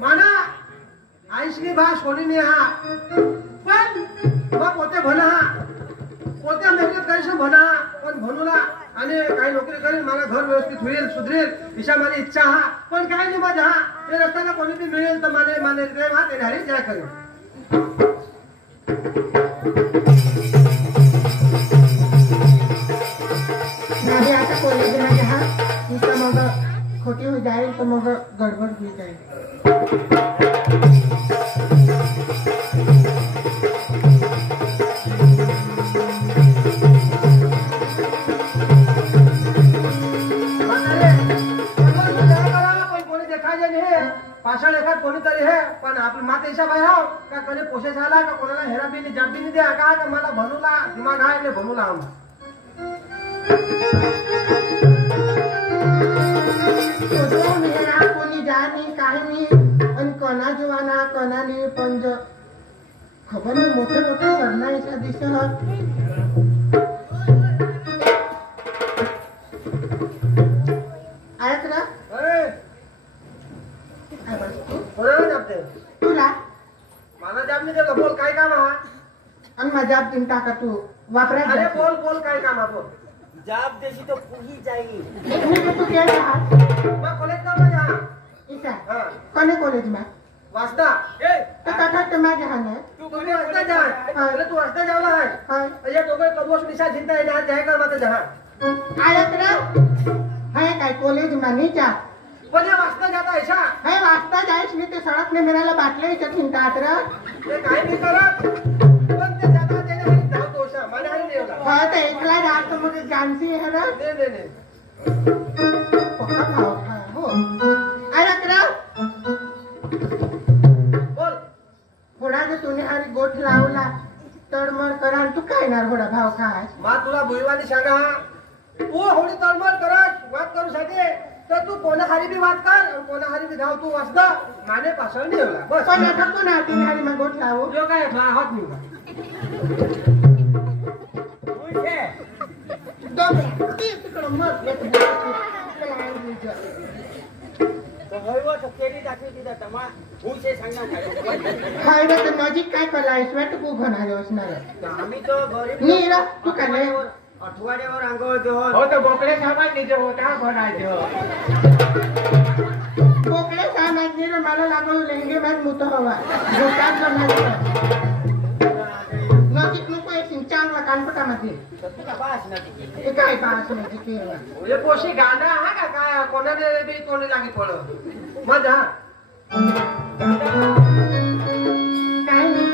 माना आईसनी भाष कोणी नाही हा पण मग पोते भना पोते मेहनत करीश भना पण भनूला आणि काही नोकरी करीन मला घर व्यवस्थित होईल सुधरेल अशा माझी इच्छा हा पण काय नाही माझा हा ते रस्त्याला कोणी बी मिळेल तर माने माने प्रेम हा ते धारी त्या करेल माझे आता कॉलेज मध्ये हा नुसतं मग खोटी हो जाईल तर मग गडबड होई जाईल पाषाण एखाद कोणीतरी हे पण आपलं मात हिशा बाय हाव का कधी पोशे झाला का कोणाला हेराबिनी जाबिनी द्या का का मला भनूला दिमाग आहे भनूला आम कोणी जाणी काही नाही आणि कोणा जीवाना कोणा नाही पण खबर नाही मोठे मोठे करण्याचा दिसत ऐक ना तुला मला जाब नाही दिलं बोल काय काम हा आणि माझ्या दिन टाका तू वापरा अरे बोल बोल काय काम हा बोल जाब देशी तो पुही जाएगी तू केलं हा मग कॉलेज का माझ्या इथं कोणी कॉलेज मा वाजता तर कथा तर माझ्या हा ना तुम्ही वाजता जा अरे तू वाजता जावला आहे ये दोघे कदवस निशा जिंता आहे ना जाएगा मत जहां आयत रे है काय कॉलेज मा नहीं जा पण ये वाजता जाता ऐसा है वाजता जायच मी ते सडक ने मेराला बाटले इथं चिंतात रे ते काय नाही करत पण ते जाता त्याने जाऊ दोषा मला नाही देवला हा तर एकला जात मग जानसी है ना नाही नाही पक्का भाव हो आयत रे बोल थोडा जो तुने हारी गोठ लावला तडमड करा तू काय ना थोडा भाव खास मा तुला भुईवानी सांगा तू होडी तळमळ करत वाद करू साठी तर तू कोणा हारी बी वाद कर आणि कोणा हारी बी धाव तू वाजता माने पासळ नाही होला बस पण ठकतो ना तुने हारी मग गोठ लावू जो काय हात नाही हाय रे तर माझी काय कला आहे तू खूप होणार असणार आम्ही तो गरीब नीरा तू काय नाही अठवाड्यावर अंगावर देऊ हो तर बोकडे सामान निजे होता बनायचो बोकडे सामान नीरा मला लागू लेंगे बाद मुतो हवा गोटात बनायचं नजीक नको एक चांगला कानपटामध्ये तुला बास नाही हे काय पास नाही केलं म्हणजे पोशी गांडा हा का काय कोणाने बी तोंड लागी पड मग हा काय नाही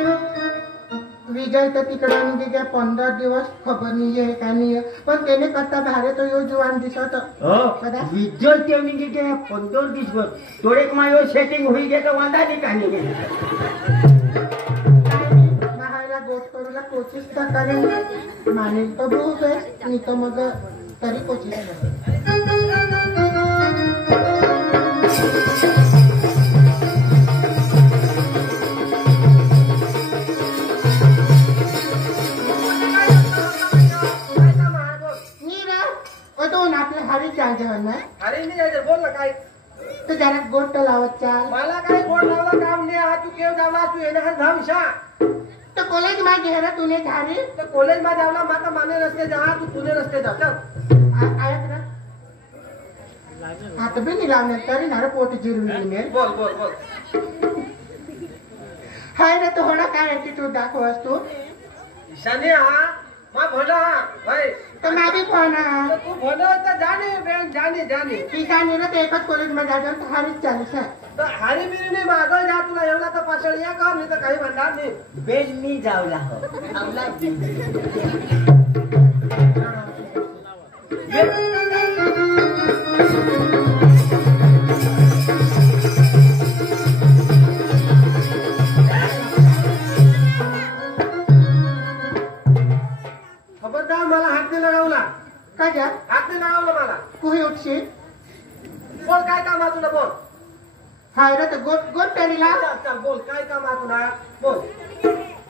विजय तर तिकडे म्हणजे 15 दिवस खबर नाही आहे काय नाही पण त्याने करता भारे तो यो जुवान दिसत विजय ते म्हणजे ते 15 दिवस थोडेक मायो सेटिंग होई गेलं वांदा नाही का नाही महायला गोट करूला कोचिस तर करेन मानेल तर बहुत आहे नाही तर मग तरी कोचिस आपल्या हरी चाल जेवण ना अरे नाही जायचं बोल ना काय तर जरा गोट लावत चाल मला काय गोड लावला काम नाही हा तू केव जावला तू येणार धामशा तर कॉलेज मा घेरा तुने धारी तर कॉलेज मा जावला माता माने रस्ते जा तू पुणे रस्ते जा चल आयत ना आता बी नाही लावणार तरी ना पोट जिरवली बोल बोल बोल हाय ना तो होणार काय ऍटिट्यूड दाखवस तू ईशाने हा मा भला हा भाई तर मैं भी कोना तू भला तर जाने बेन जाने जाने ठिकाणी ना ते एकच कॉलेज मध्ये जाणार तर हारीच चालू आहे तर हारी बिरी नाही मागं जा तुला एवढा तर पाछळ या कर नाही तर काही म्हणणार नाही बेज मी जावला हो खबरदार मला हात नाही लगावला काय जा हात नाही लगावला मला तू ही उठशील बोल काय काम आहे तुला बोल हाय रे तर गोट गोट तरीला चल चल बोल काय काम आहे तुला बोल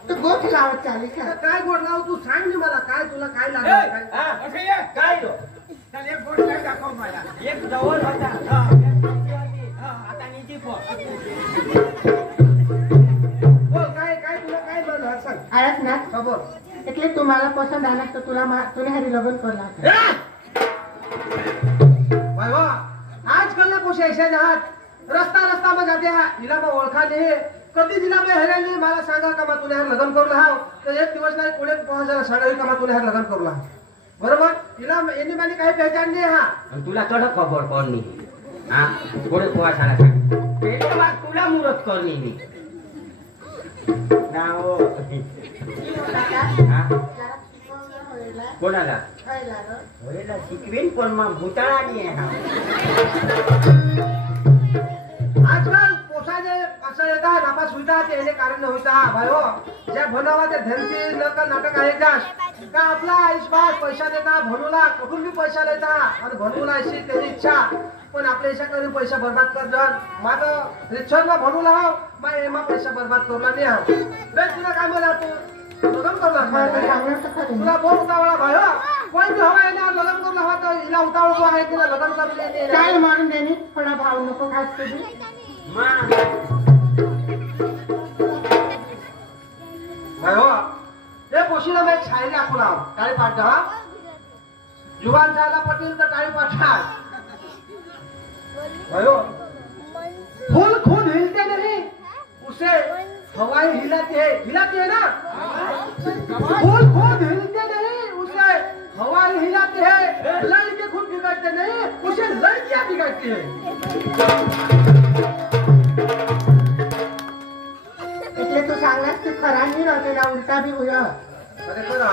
तू गोट लावत चालीस का काय गोड लावू तू सांग ना मला काय तुला काय लागलं काय काय रो एक गोष्ट दाखव मला एक जवळ होता એટલે તું મારા પસંદ આના તો તુને હારી લગ્ન કરલા भाई वाह आजकल ना कुछ ऐसे जहाज रस्ता में जाते हैं जिला में ओळखा नाही कधी जिला में हेरे नाही मला सांगा का तुला हे लग्न करू लाव तर एक दिवस नाही पुढे 5000 सांगा का तुला हे लग्न करू लाव बरोबर तिला एनी माने काही पहचान नाही हा आणि तुला चढ खबर कोणी हा थोडे पोहा साला सांग पेटे वाट तुला मुरत करणी मी नाव हा कोणाला होयला शिकवीन पण मग भूताळा नाही आहे हा आजकाल पोसाजे असं येतात नापास होता ते येणे कारण होता भाई हो ज्या भनावा ते धनती नकल नाटक आहे का आपला आयुष्यभर पैसा देता भनूला कुठून बी पैसा देता आणि भनूला अशी त्याची इच्छा पण आपल्या इच्छा करून पैसा बर्बाद कर जण माझं रिक्षाला भनूला हो मग एमा पैसा बर्बाद करला नाही हा बेस तुला काय मला तू लग्न करला तुला बहुत उतावळा भाई हो कोण बी हवा येणार लग्न करला हवा तर हिला उतावळ जो आहे तिला लग्न करले काय मारून देणे थोडा भाव नको खास तुझी भाई हो ये पोशीला मैं छाई दाखवला टाळी पाठ हा जुवान झाला पटेल तर टाळी पाठात भाई हो फूल खुद हिलते नहीं उसे हवाई हिलाती है ना फूल खुद हिलते नहीं उसे हवाई हिलाती है लड़के खुद बिगड़ते नहीं उसे लड़कियां बिगड़ती है એટલે તું सांगलास की खरा नाही राहते ना उलटा बी होय अरे करा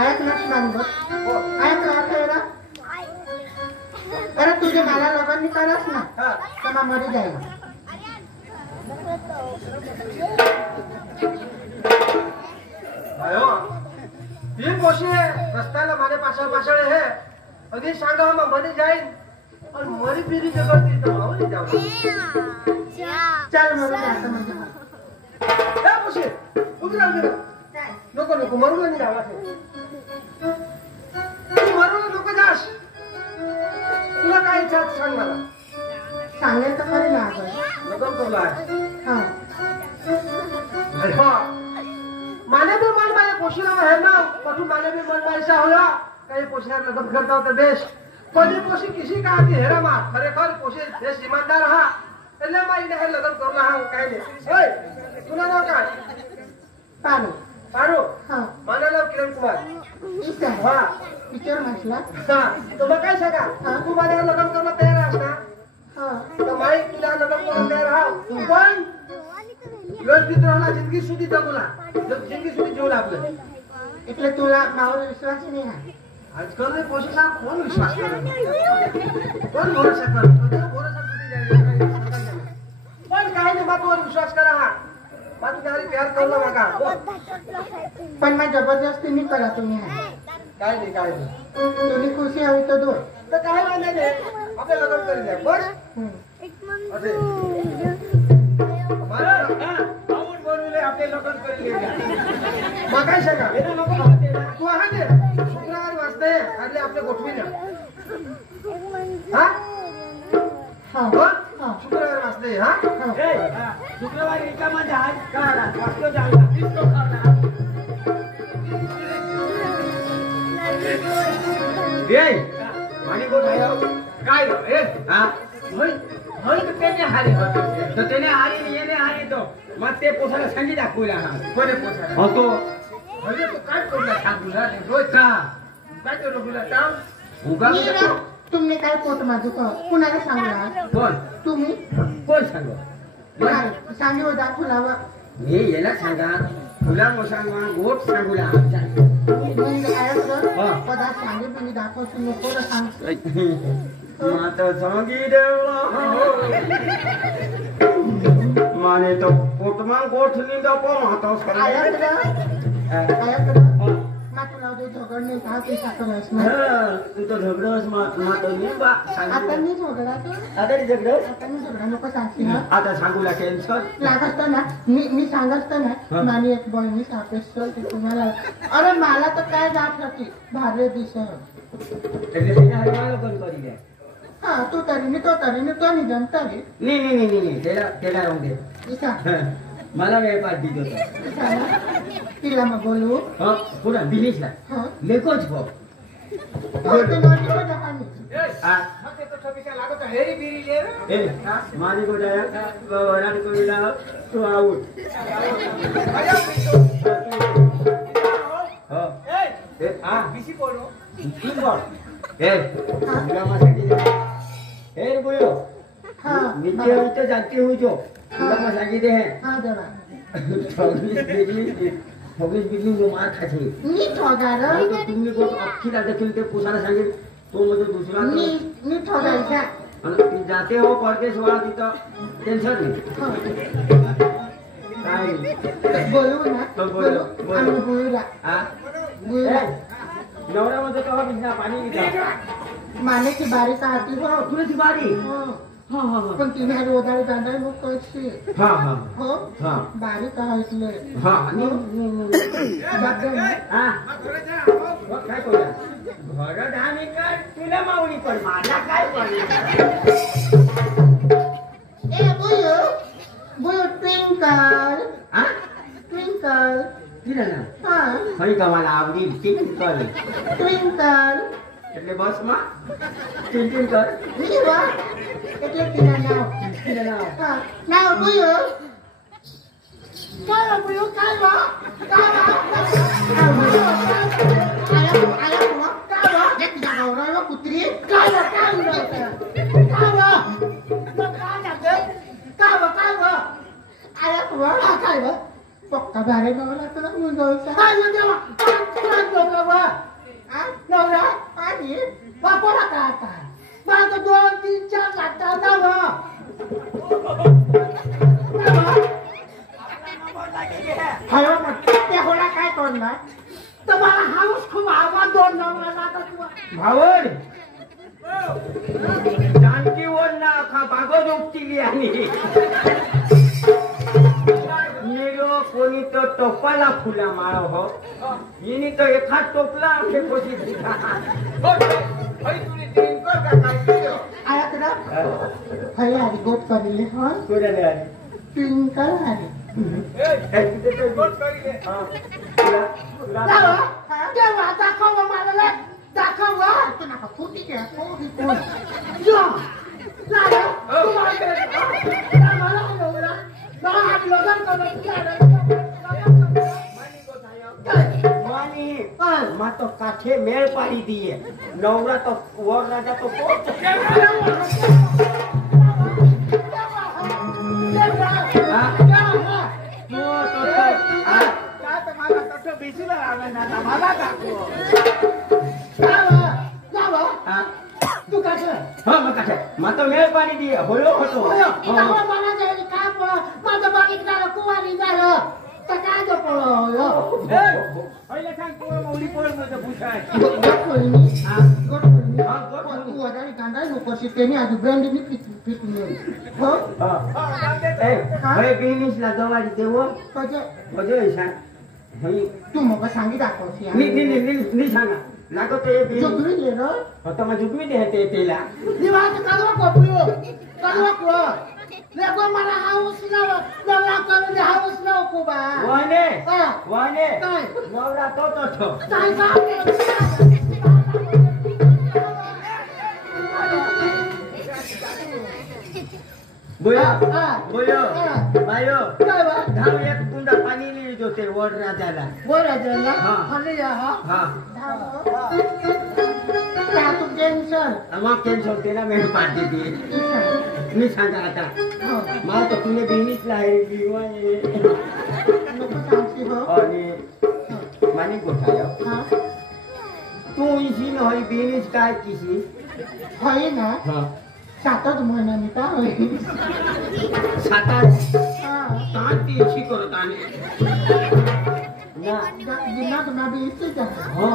ऐक ना सांगतो ऐक राहते ना अरे तुझे मला लग्न नाही करस ना हा तर मग मरी जाईल भाई हो ही पोशी रस्त्याला माझ्या पाछळ हे अगदी सांगा मग मरी जाईल और मरी फिरी जगती तर भाऊ नाही जाऊ चल मरू दे आता म्हणजे ए पोशी उभी राहू दे नको मरूला नाही जावं तू मरूला नको जास तुला काय इच्छा आहे सांग मला सांगेल तर खरी ना आपण लग्न करला आहे हा अरे हो माने भी मन माझ्या पोशीला आहे ना पटू माने भी मन ऐसा होया काही पोशीला लग्न करता होता देश पण ही पोशी किसी का आती हेरा मा खरेखर पोशी देश ईमानदार हा એટલે માં એને લગ્ન કરલા હા કાઈ નહીં ઓય તુના નામ काय पारू पारू हा माझं नाव किरण कुमार ठीक आहे हा विचार म्हटला हा तर मग काय सांगा तू माझ्या लग्न करायला तयार आहेस ना हा तर माई तुला लग्न करायला तयार आहो पण व्यवस्थित राहला जिंदगी सुधी जगूला जिंदगी सुधी जीवला आपलं એટલે तुला मावर विश्वास नाही आहे आजकाल ने पोशीला कोण विश्वास करे कोण भरोसा करे भरोसा सुधी जाईल पण काय नाही बातवर विश्वास करा हा बात तुम्हारी प्यार करला मागा पण मग जबरदस्ती नाही करा तुम्ही आहे काय नाही तुम्ही खुशी हवी तर दो तर काय वांधा नाही आपलं लग्न करी द्या बस असे पाऊन बोलले आपले लग्न करी द्या मग काय सांगा तू आहात शुक्रवार वाजते आणि आपले गोठवी ना हा हा हो शुक्रवार वाजते हा शुक्रवारी रिकामा जहाज काढा वाचलो जायला दिसतो काढा ए माणी गोठ आहे काय ए हा होय होय तर त्याने हारी तर त्याने हारी येणे हारी तो मग ते पोसाला सांगी दाखवला हा कोणे पोसा हो तो म्हणजे तू काय करूला सांगूला रोज का काय करू तुला काम उगा मी ना तुमने काय पोट माझू कुणाला सांगला कोण तुम्ही कोण सांगो सांगी हो दाखवला मी याला सांगा तुला मोसांगा गोठ सांगूला मी ऐकलं पदार्थ सांगे मी दाखवतो नको ना सांग माता सांगी देवा माने तो पोटमा गोठ निंदा पो माता ऐकलं तुला झगडणे का ते साखरस ना तू तो झगडस माता निंबा आता मी झगडा तो आता झगडस आता मी झगडा नको सांगते ना आता सांगूला कॅन्सर लागत ना मी सांगत ना माझी एक बहिणी सापेस ते तुम्हाला अरे मला तर काय जात होती भारे दिसत हा तू तरी तो नाही जमतरी नाही त्याला राहून दे इसा मला वेळ पाठ दिली इसा तिला मग बोलू हा पुरा बिनीसला हा लेको छो ते नोटी को जहानी आ ते तो छबिका लागत हेरी बिरी ले ए मानी को जाया रान को मिला तो आउट आया तो हा ए आ बिसी बोलो किस बात ए मिला मसाकी दे ए बोलो हाँ नीचे तो जाती हूँ जो मिला मसाकी दे है हाँ देवा फगलीस बिजली वो मार खाते नीट होगा रे तुम्ही को अख्खी रात खेल ते पुसारा सांगेल तो मुझे दूसरा नीट होगा क्या जाते हो परदेश वाला तिथं टेन्शन नाही काय बोलू ना तो बोलो, बोलो. आम्ही बोलूला हा बोलूला नवऱ्यामध्ये कवा बिना पाणी घेता मानेची बारीक आती हो तुझी बारी हो हा हा पण तिने रोदारी दांडाय मग कशी हा हा हो हा बारीक आहेतले हा आणि हा मग काय करूया घर धानी कर तुला माऊली पण मला काय पडलं ए बोयो बोयो ट्विंकल हा ट्विंकल तिला ना हा खरी का मला आवडी टिंकल ट्विंकल એટલે બસ માં ટિંકલ કરนี่วะએટલે તીના નાવ હા નાવ બોયો काय बोयो काय वा काय वा आया वा काय वा एक जागा वा कुत्री काय वा काय वा मग काय लागते काय वा आया वा काय वा पक्का बारे नवला तर मग जाऊचा काय देवा काय वा आ नवरा पाणी बापोला काय आता माझं 2 3 4 लागता ना हायो मग ते होला काय करणार तुम्हाला हाऊस खूप आवाज 2 नवरा लागत भावड जानकी वर ना खा बागो जोगतीली आणि नेलो कोणी तो टोपाला फुला माळ हो हिनी तो एखाद टोपला आमचे कोशी दिला आया करा हाय आधी गोट करिले हा कुठे आली ट्विंकल आली देवा दाखव मला दाखव तू नका फुटी घ्या जो मला માં તો કાઠે મેળ પાડી દઈએ નવરા તો વર રાજા તો માં તો મેળ પાડી દઈએ બોલો હતો माझं बघितलं कुवारी झालं तर काय पळो पहिले काय कोण मौली पोळ मध्ये भूषाय त्यांनी आधी ब्रँडनी पिकून हो बिनिसला गवारी देव मजे सांग तू मग सांगी दाखवशी नी सांगा लागत झुकली ले रो आता मग झुकवी दे ते तेला निवास कदवा कोपियो कदवा को लेको मला हाऊस नवरा करून हाऊस नको बा वाने काय नवरा तो काय बोयो बोयो बायो काय बा धाव एक कुंडा पाणी लिहिली होते वर राजाला बोराजला हा. खाली या हा तू टेन्शन मग टेन्शन होते ना मेळ पाडते ती मी सांगा आता मला तर तुने बिनीसला आहे नको सांगशी हो आणि मानी गोठाय हा तू इशी नाही बिनीस काय किशी होय ना हा 7च महिन्यानी का होय सातात ताण ती इशी करत आणि ना दिमाग ना बी इथे जातो हो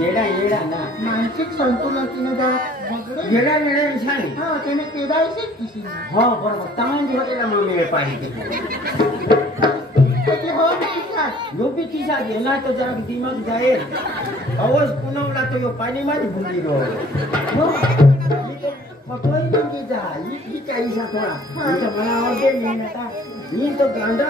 येडा ना मानसिक संतुलन तिने जरा बगडे येडा इशाने हा त्याने पेदायचे किसी हो बरोबर ताण होतेला मग मेळ पाडी त्याची हो काय योगी किसा गेला तो जरा दिमाग जाईल अवस पुनवला तो यो पाणी मध्ये भुंगी रो हो पटोई नहीं जा ये क्या इसा थोड़ा ये तो बना हो गया नहीं ना था ये तो गांडा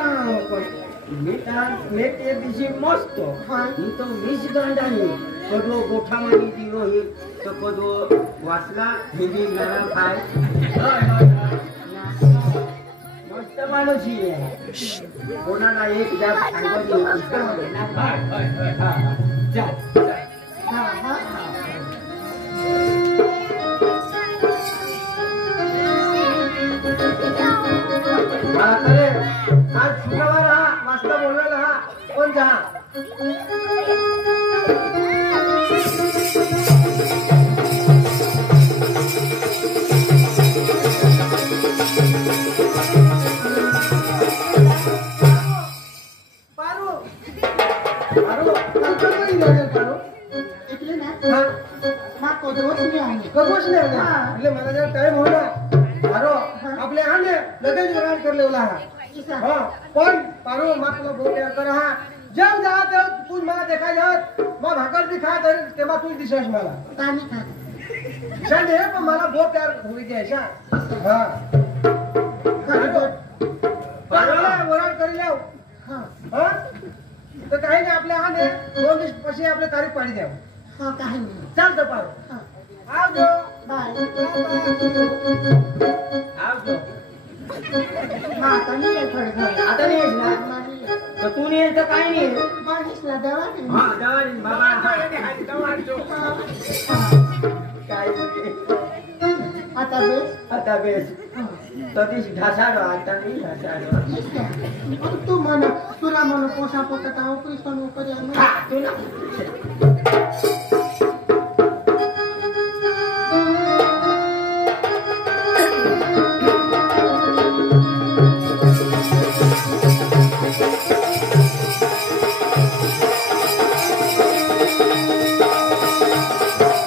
मी ते दिवशी मस्त हा. तो वीस दंडाने कदो गोठामानी दिलो हे तो कदो वाचला हिंदी नरम खाय मस्त माणूस आहे कोणाला एक जाग सांगत हा हा मला करे आज शुक्रवार हा मस्त बोललेला हा कोण जा पारू पारू तुमचं कोणी नाही पारू इकडे ना हा मा कोदवच नाही आहे कबूच नाही म्हणजे मला जर टाइम होणार पारो आपले आने लगेच विराट कर लेवला हा इसा हा पण पारो मग तुला बहुत यार कर हा जब जात तू मला देखा जात मग भाकर भी खा तर तेव्हा तू दिसस मला पाणी खा चल हे पण मला बहुत यार होई द्यायचा हा पारोला वराड करी लाव हा हा तर काही नाही आपल्या आने 2 दिवस पशी आपले तारीख पाडी द्याव हा काही नाही चालतं पारो हा आवजो बाय आवतो मा आता नाही आहे थोडे घर आता नाही येस ना नाही तर तू नाही येत तर काय नाही बाणीसला देवा नाही हा दवारी बाबा काय बोलते आता बेस आता बेस तदीच ढासाडो आता नाही ढासाडो तू म्हण तुला म्हण पोसा पोटा का ऑपरेशन वगैरे हा तू ना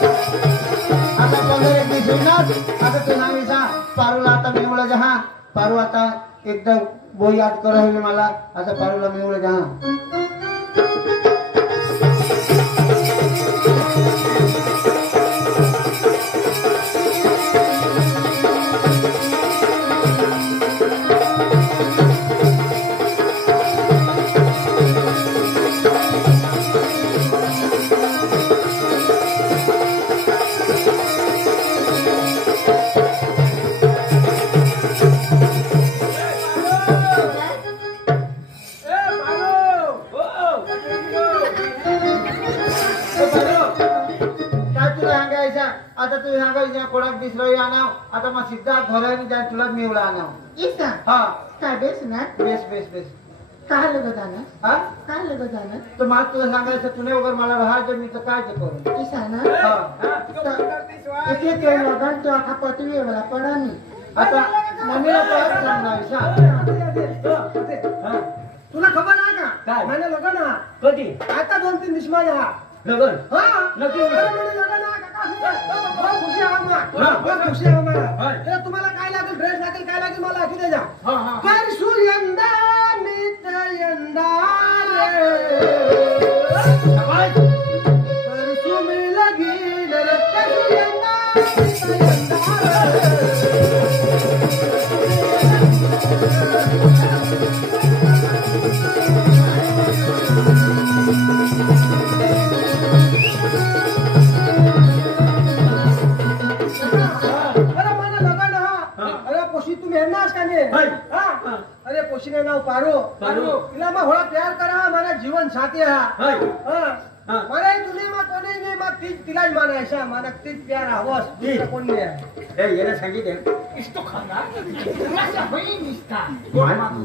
आता 15 दिवस होणार आता तू नावीचा पारूला आता मिळवलं जहा पारू आता एकदम बो याद करवले मला आता पारूला मिळवलं जहा आता तू सांगायचं कोणाक दिसलो या नाव आता मग सिद्धा घराने जाय तुला मिळवला नाव इसा हा काय बेस ना बेस बेस बेस काय लग जाणार हा काय लग जाणार तर मला तुला सांगायचं तुने वगैरे मला राहायचं मी तर काय ते करू इसा ना हा इथे ते लगन तो आखा पटवी मला पडानी आता मम्मीला काय सांगणार हा. तुला खबर आहे का काय? मैंने लग्न हा कधी आता 2-3 दिवस माझे हा लगन हा नक्की. अरे मैंने लग्न हा काका बहुत खुशी आहे मला हा. बहुत खुशी आहे मला हा. तर तुम्हाला काय लागेल ड्रेस लागेल काय लागेल मला ऐकू दे जा हा हा परसू यंदा नित यंदा रे शाबाश. परसू मी लगीन रे परसू यंदा नित यंदा अरे मैंने लग्न हा अरे पोशी तुम्ही येणार का नाही हाय. हा अरे पोशीने नाव पारो पारो. तिला मग होळा प्यार करा मला जीवन साथी हा हाय. हा हा. मला दुनियाમાં कोणी नाही मग तीच तिलाच मानायचा मला तीच प्यार हवस दुसरं कोण नाही आहे. ए येणं सांगितलं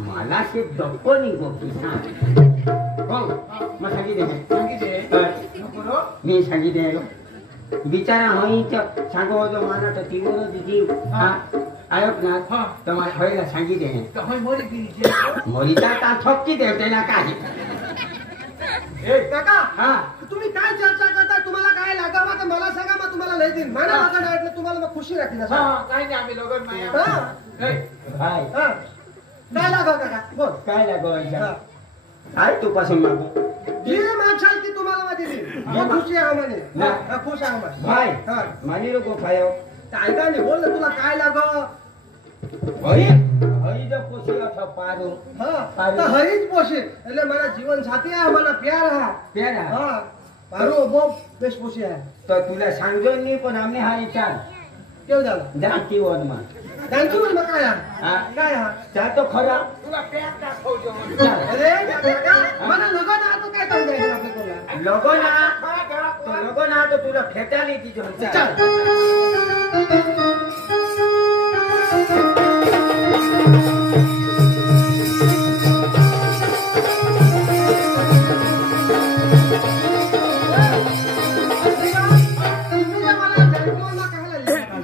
मला ते दप्प निघो की सांग हो मग सांगितले मी सांगितले बिचारा होईच सांगो जो माना तर तिवर जीव हा आयोग ना तुम्हाला होईला सांगितले मोरीचा ता ठोकी देव त्याला काय काका हा तुम्ही काय चर्चा करता तुम्हाला काय लागावं तर मला सांगा मग तुम्हाला लय देईन मला लग्न आहे तर तुम्हाला मग खुशी राखील असं. हा? हाय हा. काय लागावं काका बोल काय लागवायचं हा. काय तू पासून मागो जी मागशाल ती तुम्हाला माझी देईन मग खुशी आहे म्हणे हा. हा, खुश आहे म्हणे भाई हा मानी लोक खायो तर ऐका नाही बोल ना तुला काय लाग હઈ તો પોસી અઠો પારો હા તો હઈ જ પોષે એટલે મારા જીવન સાથી આ મારા પ્યાર હા પેરા હા મારો બહુ બેસ્ટ પોષી આ તો તુલા સાંજો ની પણ અમને હારી ચાલ કેવું ચાલો જાતી વોદમાં જાણતું ને મકાયા હા કાયા ચાલ તો ખરા અરે મને લગન આ તો કાઈ થઈ જાય આપણે કોલા લોગો ના તો તુલા ફેટા ની દીજો ચાલ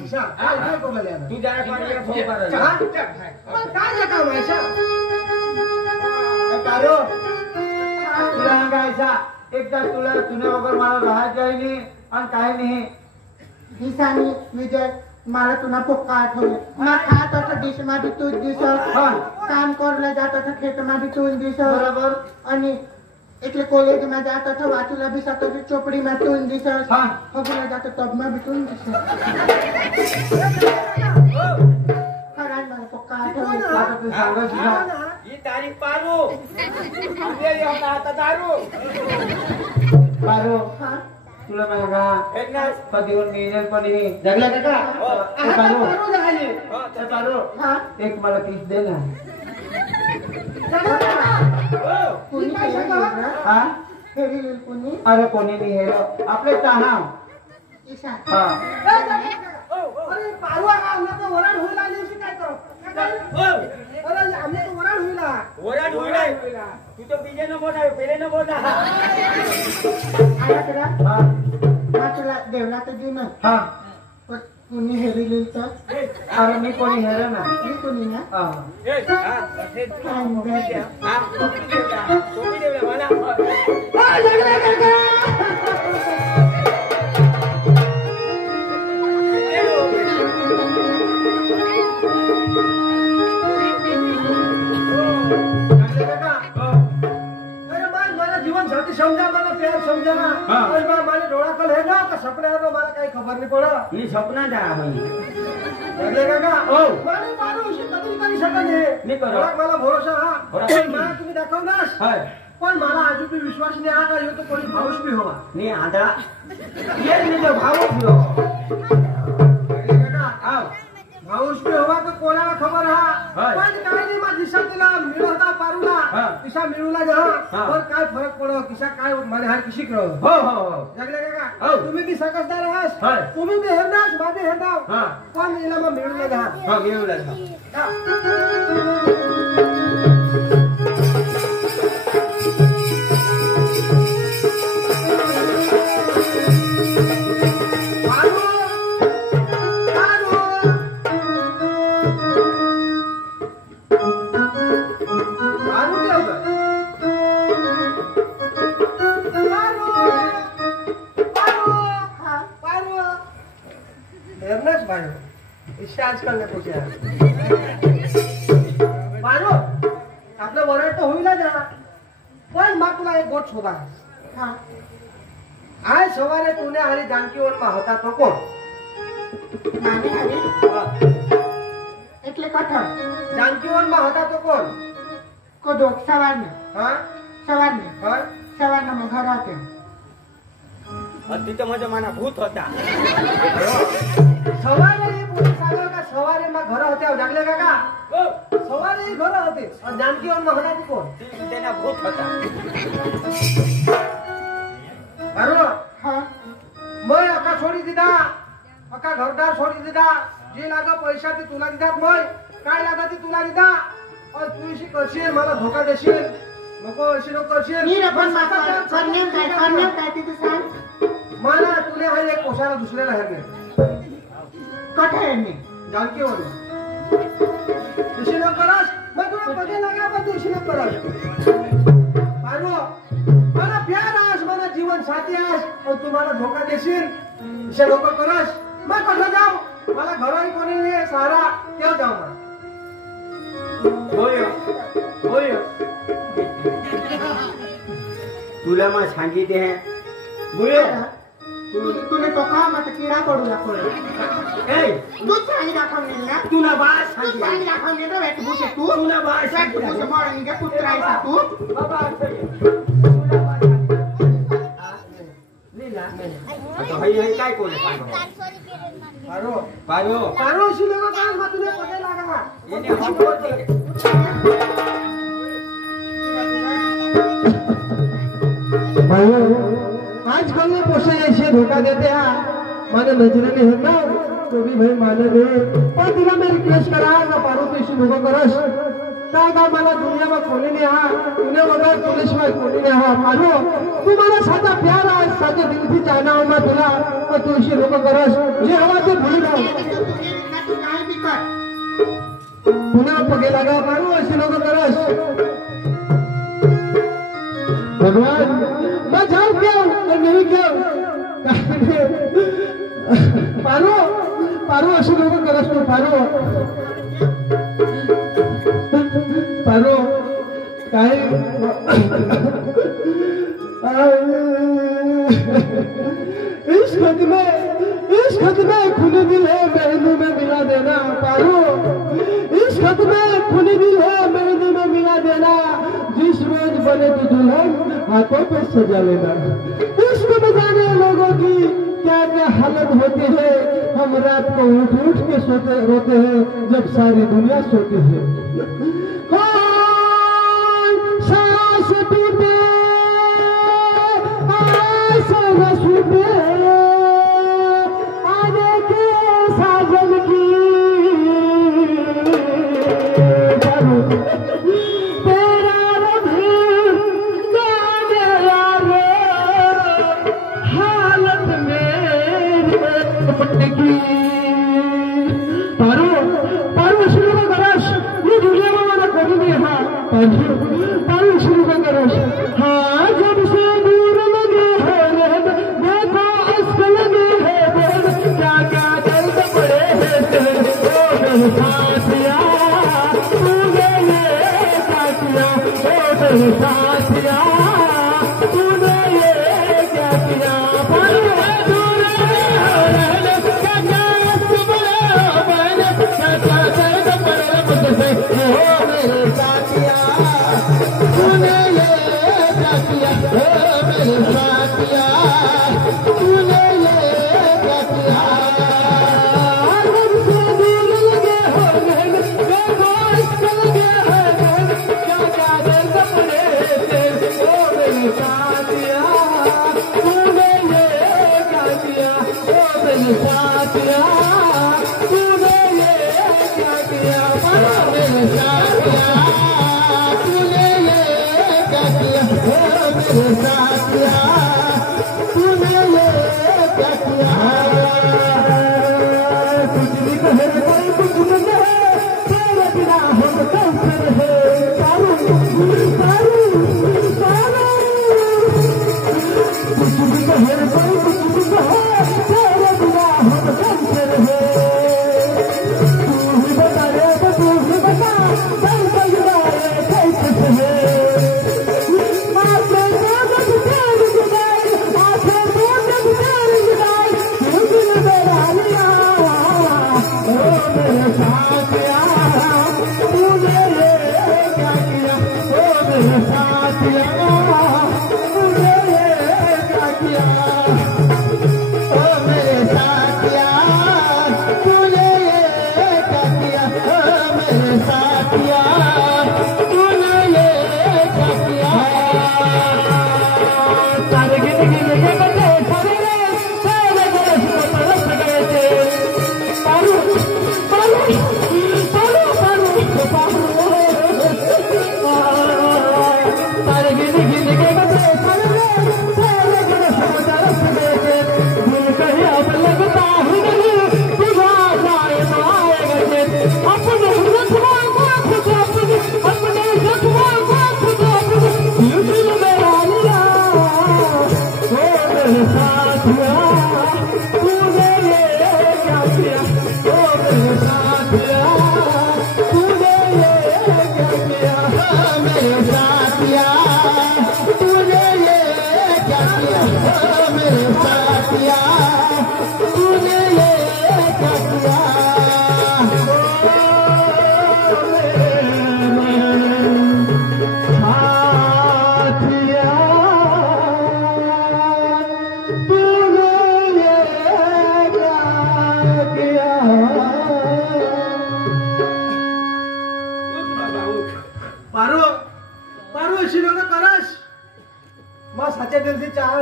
तू जरा पाणी फोन पारो तुला सांगायचा एकदा तुला तुने वगैरे मला राहत जाई नाही आणि काही नाही दिसानी विजय मला तुला पोक्का आठवले मला खात होतं डिश मध्ये तूच दिसत काम करला जात होतं खेत मध्ये तूच दिसत बरोबर आणि એટલે કોલેજ માં જાતો હતો વાચુલા બી સાતો ચોપડી માં તું દિસસ હગુલા જાતો તબ માં બી તું દિસસ ખરાન મને પક્કા આઠો તું सांगत तुला ही तारी पारू आम्ही येता आता दारू पारो હા तुला सांगा एकनाथ कधीवर मेजर पण नाही जगला काका पारो હા एक मला किस दे ना कुणी केलं हा हेरी कुणी अरे कोणी नाही हेरो आपले तहा ईशा हा अरे पारू आम्ही तो वराड होईल आली अशी काय करू अरे आम्ही तो वराड होईल ओरड होईल तू तो बीजे न बोला पहिले न बोला आला तुला हा तुला देवला तर देऊ ना हा कुणी हेरी लिहिलं अरे मी कोणी हेरो ना मी कुणी ना हा जीवन साथी समजा मला प्यार समजा मला डोळाकल हे ना का सपना है मला काही खबर नाही पडत ही स्वप्न जा होई लागले काका मला पारू अशी कधी कधी शकत नाही करू. मला भरोसा हा भरोसा पण मला तुम्ही दाखवनास हाय पण मला अजून बी विश्वास नाही हा का ह्यो तो कोणी भाऊस बी हवा नी आंधळा ये नी तो भाव ठेव लागले काका आव भाऊस बी हवा तर कोणाला खबर हा हाय. पण काय नाही माझी दिशा तिला मिळवता पारूला हा. दिशा मिळवला जा हा. पण काय फरक पडो किसा काय माने हार किशी करो हो हो हो लागले काका हो. तुम्ही बी सकसदार आहात हाय. तुम्ही बी हेरनास माझे हेरनाव हा पण हिला मग मिळवलं जा हो घेऊ लागला पारू पारू पारू क्या होगा पारू पारू हा पारू हेरनास भाई इससे आजकाल ने पूछा पारू आपलं वराड तर होईल ना पण मग तुला एक गोट शोधा हा आज सवारे तुने हारी जानकीवनमा હતા તો કોણ માને આવી એટલે કઠણ जानकीवनमा હતા તો કોણ કોદો સવારને હા સવારને હા સવારના માં ઘર આતે अति तो माझ्या मना भूत होता સવારે એ પોલીસ આવ્યો का સવારે માં ઘર હતા જાગલે કાકા સવારે એ ઘર હતી અને जानकीवनमा હતા તો કોણ तेना भूत होता બરોબર હા मैं अका छोडी दिदा अका घरदार छोडी दिदा जे लागा पैसा ते तुला दिदात मैं काय लागा ते तुला दिदा और तू इशी करशील मला धोका देशील नको अशी नको करशील नीर पण माका करण्या काय तिथे सांग मला तुले हा एक कोशाला दुसऱ्याला हरले कठण जानकीवर इशी नको करस मैं तुला पगे लागा पण तू इशी नको करस पारू मला प्यार आस मला जीवन साथी आस और तुम्हाला धोका देशील इसे नको करस मैं कसं जाऊ मला घरही कोणी नाही सारा तेव्हा जाऊ मला होय होय तुला मग सांगितले हे बुयो तुले तो का मत किडा पडू लागतो ए तूच सांगी दाखवली ना तुला बास तू पाणी दाखवून घेतो वेट बुसे तू तुला बाळ वेट सांगितलं. बुसे मॉर्निंग के कुत्रा आहे तू बाबा तुला बाळ लीला आता हई काय कोण सांगो पारो पारो पारो शिलोगा काय मातुने पगे लागा येणे हॉट आजकल में पोसे ऐसे धोखा देते हैं माने नजरे नहीं है ना तो भी भाई माने रे पर तिला मैं रिक्वेस्ट करा ना पारो तो इसी धोखा करस काय का मला दुनिया में कोणी नहीं हा तूने वगैरह पुलिस में कोणी नहीं हा पारो तू मला साधा प्यार आहे साधे दिल से चाहना हो मैं तुला और तू इसी धोखा करस ये हवा से भूल जाओ तू काय बी कर पुन्हा पगे लगा पारो ऐसे धोखा करस भगवान मैं जाऊं क्या और नहीं क्या पारो पारो ऐसे लोगों का रस तो पारो पारो काय इस खत में खूनी दिल है मेहंदी में मिला देना पारो इस खत में खूनी दिल है मेहंदी में मिला देना जिस रोज बने तो दुल्हन हाथों पे सजा लेना इश्क में जाने लोगों की क्या क्या हालत होती है हम रात को उठ उठ के सोते रोते हैं जब सारी दुनिया सोती है सांस टूटे ऐसे न छूटे आगे के साजन की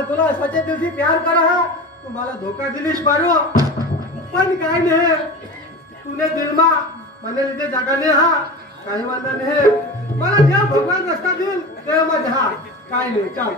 तुला सच्चे दिलशी प्यार करा हा तुम्हाला धोका दिलीस पारो पण काय नाही तुने दिलमा મને લીધે જાગાને હા काही वांधा नाही मला जेव्हा भगवान रस्ता देईल तेव्हा माझ्या हा काय नाही चाल